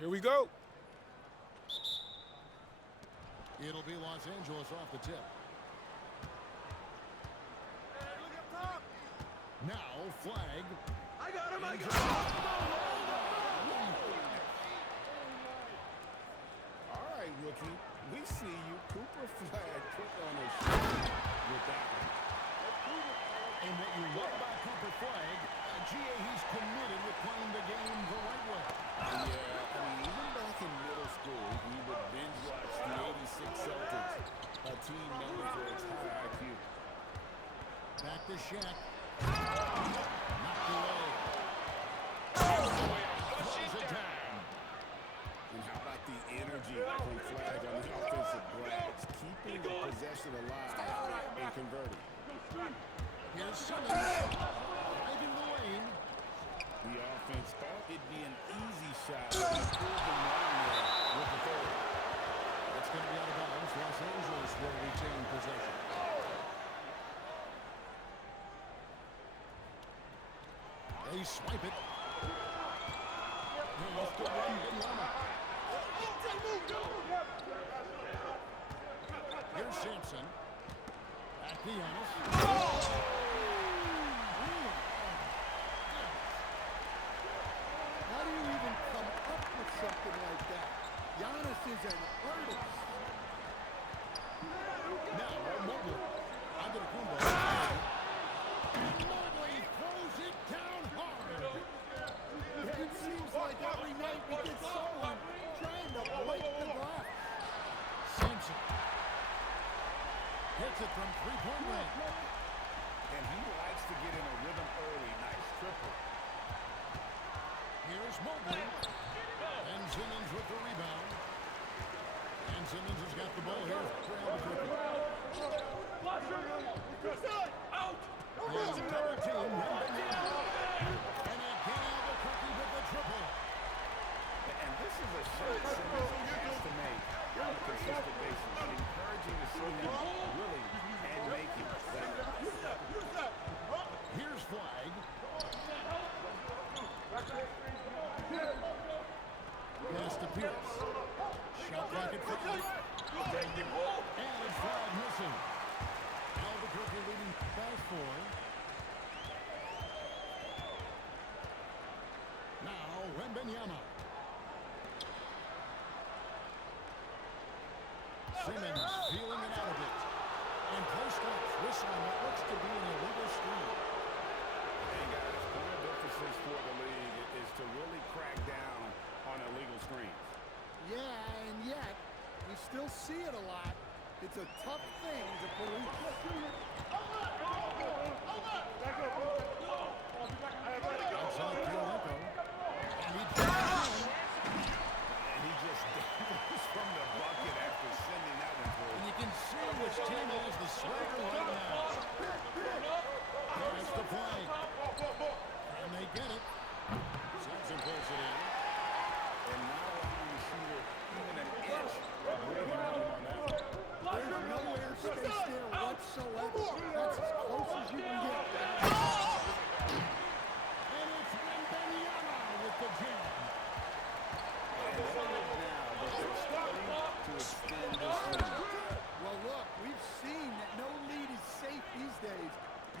Here we go. It'll be Los Angeles off the tip. Now, flag. I got him, I got him! All right, rookie. We see you. Cooper Flag put on a shot with that one. And what you love about Cooper Flag, he's committed with playing the game the right way. Yeah, I mean, even back in middle school, we would binge watch the '86 Celtics, a team known for its high IQ. Back to Shaq. Knocked away. Throws it down. And how about the energy from Flag on the offensive glass, keeping the possession alive and converting. Here's Simmons. Driving the lane. The offense thought it'd be an easy shot. He pulled the line there with the third. It's going to be out of bounds. Los Angeles will retain possession. They swipe it. Here's the run. Here's Sampson. Back to Giannis. How do you even come up with something like that? Giannis is an artist. Now, Mobley. Under the combo. Mobley throws it down hard. It seems like every night we get someone trying to break the glass. Sampson. Hits it from three-point range. And he likes to get in a rhythm early. Nice triple. Here's Mobley. And Simmons with the rebound. And Simmons has got the ball here for Albuquerque. Out! Here's double team. And again Albuquerque with the triple. And this is a shot Simmons has to make on a consistent basis. Encouraging to see him willing and making that. Here's Flag. Pass to Pierce. Shot clock at 50. And Flag missing. Albuquerque leading by 4. Now, Wembanyama. Simmons feeling it out of it. And close touch. Whistle on what looks to be an illegal screen. And guys, one of the emphasis for the league is to really crack down on illegal screens. Yeah, and yet, we still see it a lot. It's a tough thing to police. Outside Kirilenko. And he just dances from the bucket after sending that one through. And you can see which team has the swagger right now. There's the play. And they get it. Sampson pulls it in. And not allowing the shooter even an inch of breathing room on that one. There's nowhere space there whatsoever. That's as close as you can get. And it's Wembanyama with the jam. Now, but they're starting to extend this lead. Well, look, we've seen that no lead is safe these days.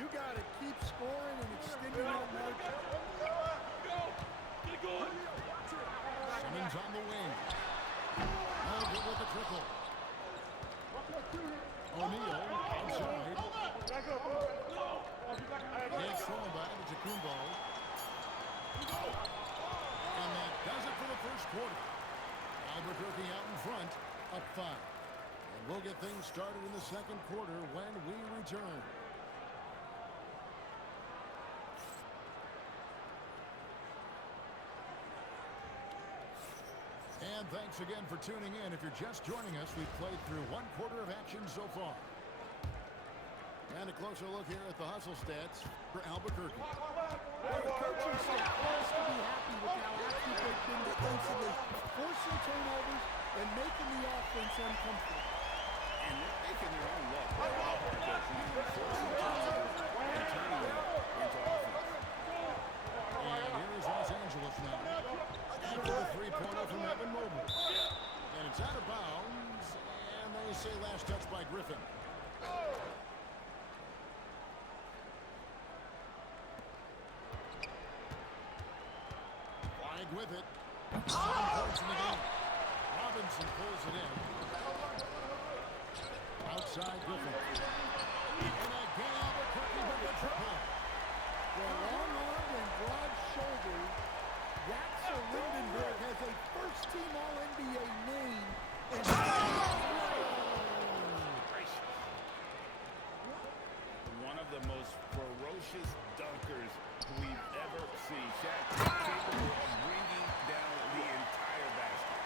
You got to keep scoring and extending that margin. Simmons on the wing. Mobley with the triple. O'Neal outside. Gets thrown by to Kumbo. And that does it for the first quarter. Albuquerque out in front, up 5. And we'll get things started in the second quarter when we return. And thanks again for tuning in. If you're just joining us, we've played through one quarter of action so far. And a closer look here at the hustle stats for Albuquerque. Well, the coaching staff has to be happy with how active they've been defensively, forcing turnovers and making the offense uncomfortable. And they're making their own luck. They're all hard coaching, forcing turnovers and turning them into offense. And here is Los Angeles now. After the three-pointer from with it. 7 points in the game. Robinson pulls it in. Outside Griffin. And again, Albuquerque with the triple. Well, long-armed and broad shouldered, Yaxel Lindenberg has a first-team All-NBA name. And one of the most ferocious dunkers we've ever seen. Shaq capable of bringing down the entire basket.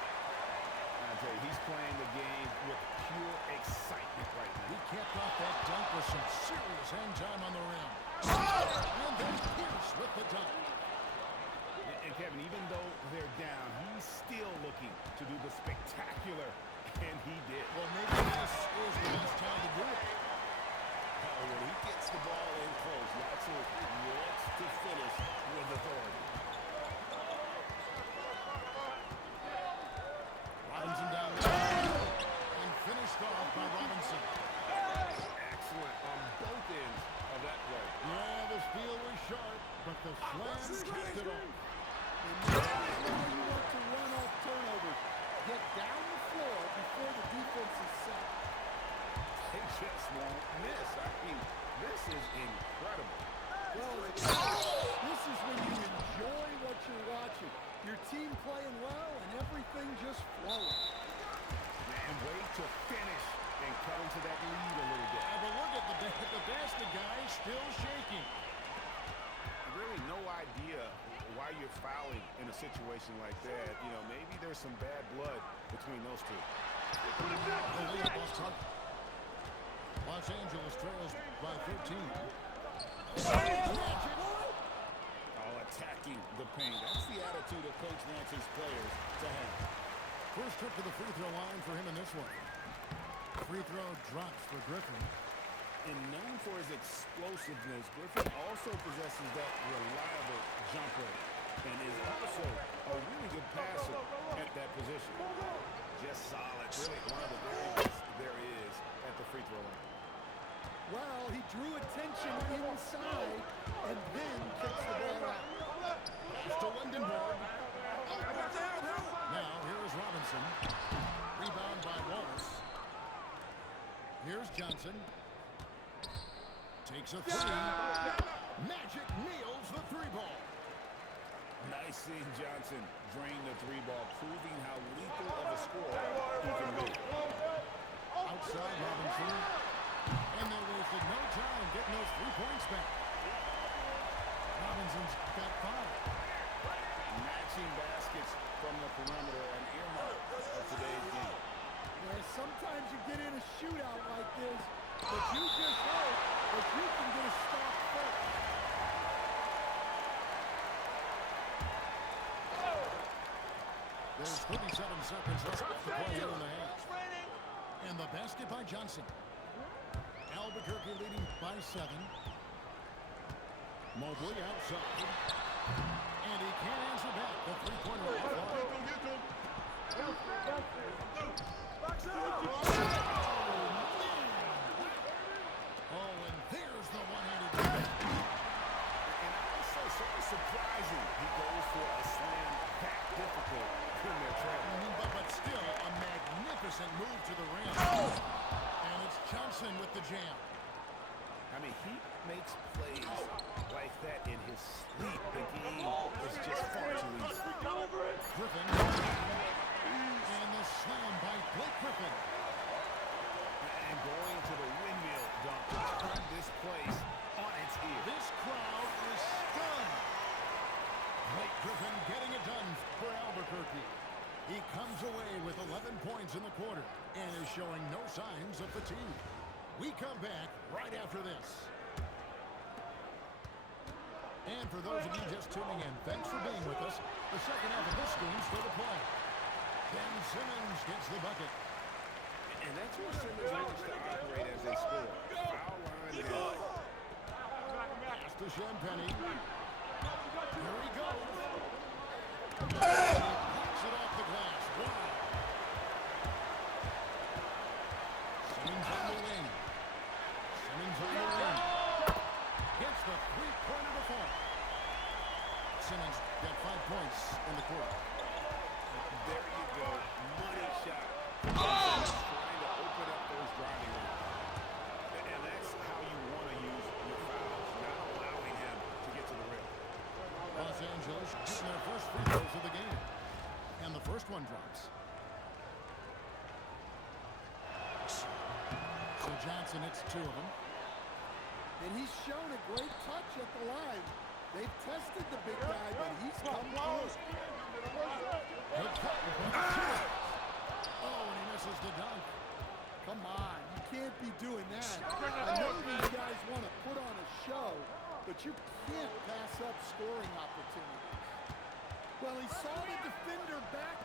I tell you, he's playing the game with pure excitement right now. He kept off that dunk with some serious hang time on the rim. And then Pierce with the dunk. And Kevin, even though they're down, he's still looking to do the spectacular, and he did. Well, maybe this is the best time to do it. When he gets the ball in close, Yaxel wants to finish with authority. Robinson down there. And finished off by Robinson. Excellent on both ends of that play. Yeah, the steal was sharp, but the slam kept it off. And that's why you want to run off turnovers. Get down the floor before the defense is set. They just won't miss. I mean, this is incredible. Well, this is when you enjoy what you're watching. Your team playing well and everything just flowing. And way to finish and cut into that lead a little bit. But look at the basket guy still shaking. Really no idea why you're fouling in a situation like that. You know, maybe there's some bad blood between those two. Los Angeles trails by 13. All attacking the paint. That's the attitude of Coach Nance's players to have. First trip to the free throw line for him in this one. Free throw drops for Griffin. And known for his explosiveness, Griffin also possesses that reliable jumper and is also a really good passer at that position. Just solid. Really one of the very best there is at the free throw line. Well, he drew attention inside and then kicks the ball out. Pass to Lindenberg. Now, here is Robinson. Rebound by Wallace. Here's Johnson. Takes a three. Magic nails the three ball. Nice seeing Johnson drain the three ball, proving how lethal of a scorer he can be. Outside Robinson. And they wasted no time getting those 3 points back. Robinson's got 5. Matching baskets from the perimeter, an earmark of today's game. Yeah, sometimes you get in a shootout like this, but you just hope that you can get a stop first. There's 37 seconds left to play here in the half. And the basket by Johnson. Albuquerque leading by 7. Mobley outside. And he can't answer back. The three-pointer off. Oh, and there's the one-handed dunk. And also sort of surprising he goes for a slam that difficult in their trailing. But still, a magnificent move to the rim. And it's Johnson with the jam. I mean, he makes plays like that in his sleep. The game is just far too easy. Griffin. And the slam by Blake Griffin. And going to the windmill dunk to turn this place on its ear. This crowd is stunned. Blake Griffin getting it done for Albuquerque. He comes away with 11 points in the quarter and is showing no signs of fatigue. We come back right after this. And for those of you just tuning in, thanks for being with us. The second half of this game still to play. Ben Simmons gets the bucket. And that's where Simmons wants to operate as a scorer. Foul line and Pass to Champagny. Here he goes. He knocks it off the glass. Wow. Simmons on the wing. Simmons on the wing. Gets the three-pointer to fall. Simmons got 5 points in the quarter. There you go. Money shot. Trying to open up those driving lanes. And that's how you want to use your fouls, not allowing him to get to the rim. Los Angeles shooting their first free throws of the game. And the first one drops. So Johnson hits 2 of them. And he's shown a great touch at the line. They've tested the big guy, but he's come close. Good cut. Oh, and he misses the dunk. Come on, you can't be doing that. I know these guys want to put on a show, but you can't pass up scoring opportunities. Well, he saw the defender back,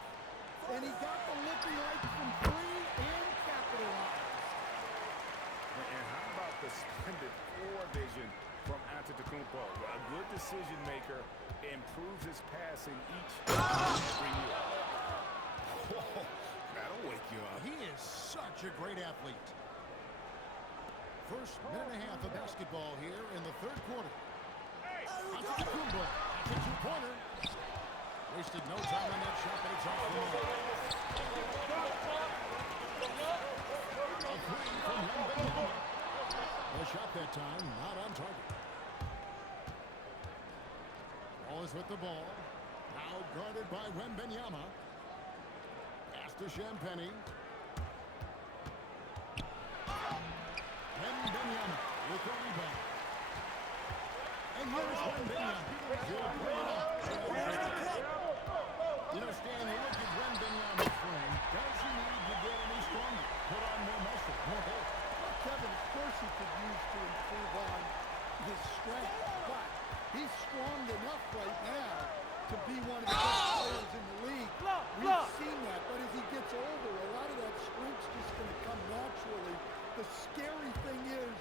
and he got the looking like from 3 and capitalized. And how about the splendid floor vision from Antetokounmpo? A good decision maker, improves his passing each and every year. Whoa, that'll wake you up. He is such a great athlete. First minute and a half of basketball here in the third quarter. Antetokounmpo, that's a 2-pointer. Wasted no time on that shot, but it's off the mark. A 3 from Wembanyama. The shot that time, not on target. Wallace with the ball. Now guarded by Wembanyama. Pass to Champagny. Wembanyama with the rebound. And here's Wembanyama. Good play. You know, Stan, you look at Wembanyama's frame. Does he need to get any stronger? Put on more muscle, more bulk. Kevin, of course he could use to improve on his strength, but he's strong enough right now to be one of the best players in the league. We've seen that, but as he gets older, a lot of that strength's just going to come naturally. The scary thing is,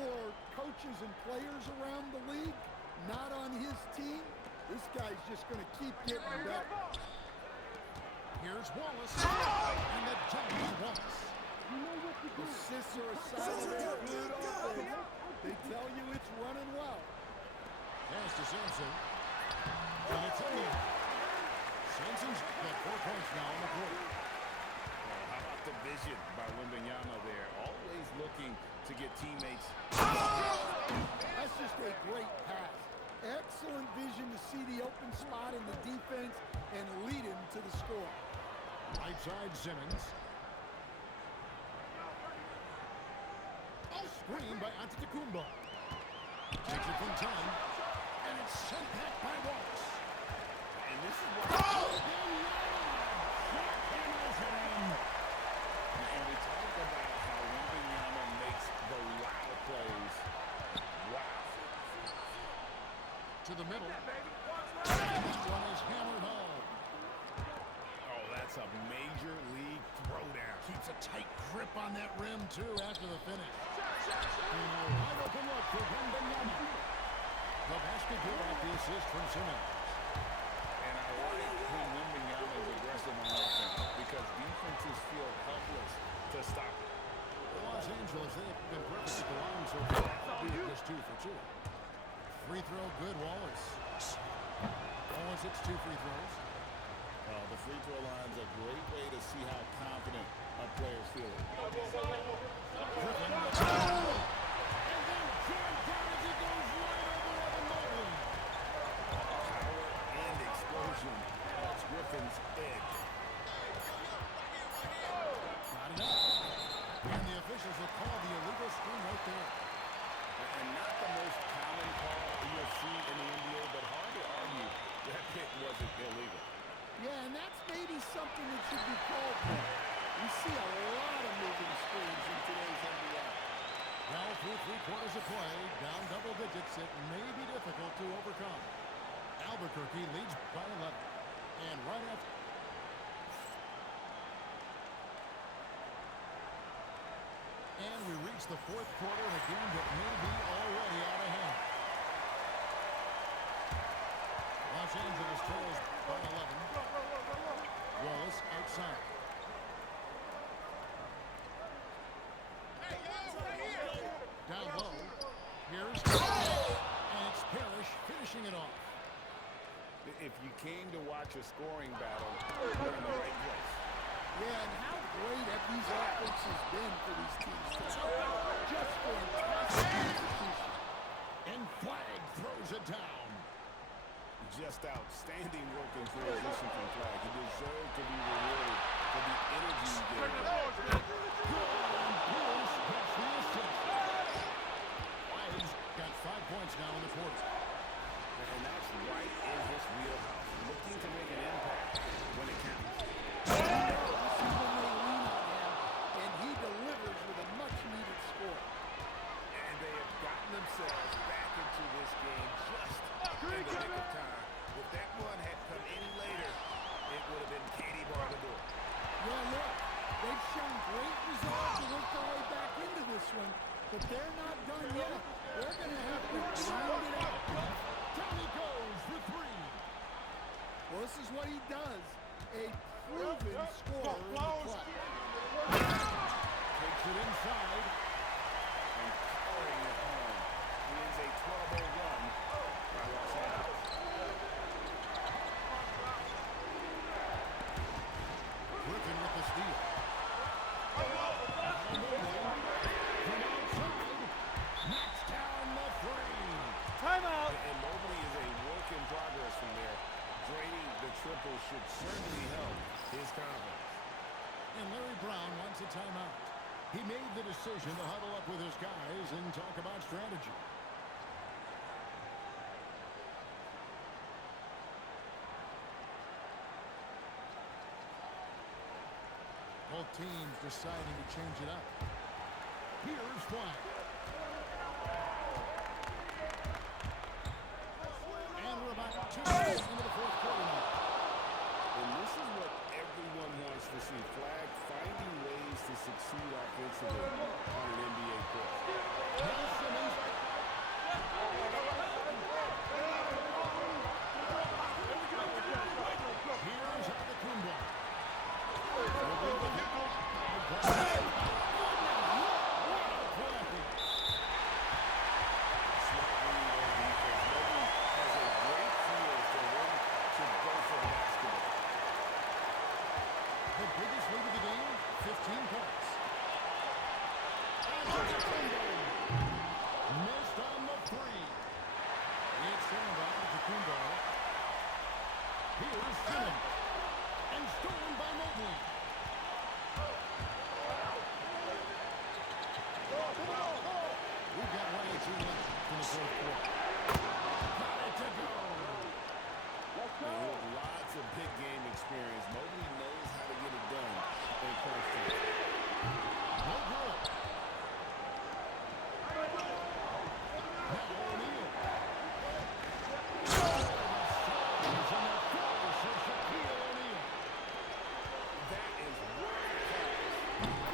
for coaches and players around the league, not on his team, this guy's just going to keep getting better. Here's Wallace. And the jump is Wallace. Assists are a sign of a good offense. They tell you it's running well. Pass to Sampson. And it's in there. Sampson's got 4 points now in the quarter. Well, how about the vision by Wembanyama there? Always looking to get teammates. That's just a great pass. Excellent vision to see the open spot in the defense and lead him to the score. Right side Simmons. Screen by Antetokounmpo. Takes it from 10. And it's sent back by Wallace. And this is what... And we talk about how Wembanyama makes the wild plays. Wow. To the middle. This one is hammered home. Oh, that's a major league throwdown. Keeps a tight grip on that rim, too, after the finish. And a wide open look for Wembanyama. The basket here off the assist from Simmons. And I like when Wembanyama is aggressive on offense because defenses feel helpless to stop it. Los Angeles, they've been perfect at the line so far. Being just 2 for 2. Free throw, good. Wallace. Wallace hits 2 free throws. The free throw line's a great way to see how confident a player's feeling. Griffin. And then jammed down as he goes right over Evan Mobley. Power and explosion. That's Griffin's edge. Got it up. And the officials have called the illegal screen right there. And not the most common call you'll see in the NBA, but hard to argue that pick wasn't illegal. Yeah, and that's maybe something that should be called for. We see a lot of moving screens in today's NBA. Now through 3 quarters of play, down double digits, it may be difficult to overcome. Albuquerque leads by 11. And right after... And we reach the 4th quarter in a game that may be already out of hand. Los Angeles trails by 11. Wallace outside. Down low. Here's... And it's Parrish finishing it off. If you came to watch a scoring battle, you're in the right place. Yeah, and how great have these offenses been for these teams tonight? Just fantastic execution. And Flag throws it down. Just outstanding work in transition from Flag. He deserved to be rewarded for the energy he gave. And Pierce gets the assist. Flags got 5 points now in the quarter. And that's right in his wheelhouse. Looking to make an impact when it counts. This is when they lean on him, and he delivers with a much-needed score. And they have gotten themselves back into this game just in the nick of time. If that one had come any later, it would have been Katie bar the door. Well, look, they've shown great resolve to work their way back into this one, but they're not done yet. They're going to have to grind it out. Down he goes for 3. Well, this is what he does. A proven scorer in the clutch. Takes it inside. And carrying it home. He ends a 12-0 run by Los Angeles. Griffin with the steal. From outside. Knocks down the 3. Timeout. And Mobley is a work in progress from there. Draining the triple should certainly help his confidence. And Larry Brown wants a timeout. He made the decision to huddle up with his guys and talk about strategy. Both teams deciding to change it up. Here's Flag. And we're about 2 minutes into the fourth quarter now. And this is what everyone wants to see. Flag finding ways to succeed offensively on an NBA court. Now Simmons. Here's Antetokounmpo. Smart read on defense. Mobley has a great feel for when to go for the basketball. The biggest lead of the game, 15 points. Antetokounmpo. Missed on the 3. It's in by Antetokounmpo. Here's Simmons. And stolen by Mobley. We've got 1:18 left in the fourth quarter. Got it to go. And with lots of big game experience, Mobley knows how to get it done in crunch time. No good. Now O'Neal. And the force of Shaquille O'Neal. That is world class.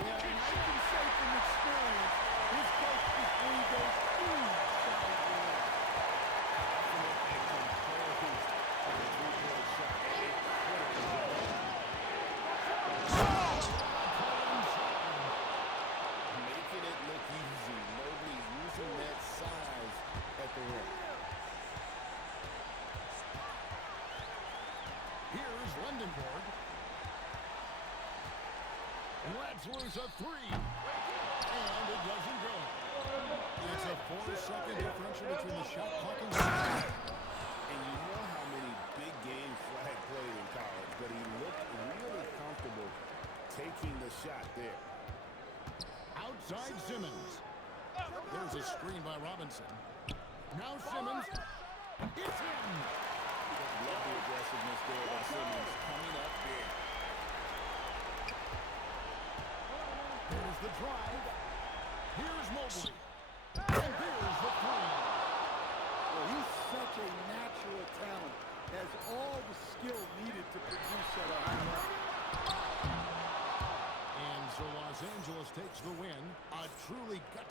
Yeah, and I can say from experience, this goes before he goes through solid work. Making it look easy. Mobley using that size at the rim. Here's Lundenborg. Lets loose a 3. And it doesn't go. It's a 4-second differential between the shot clock and time. And you know how many big games Flag played in college, but he looked really comfortable taking the shot there. Outside Simmons. There's a screen by Robinson. Now Simmons. It's in. Love the aggressiveness there by Simmons coming up big. There's the drive. Here's Mobley. And here's the 3. Well, he's such a natural talent. Has all the skill needed to produce at a high level. And so Los Angeles takes the win. A truly gut.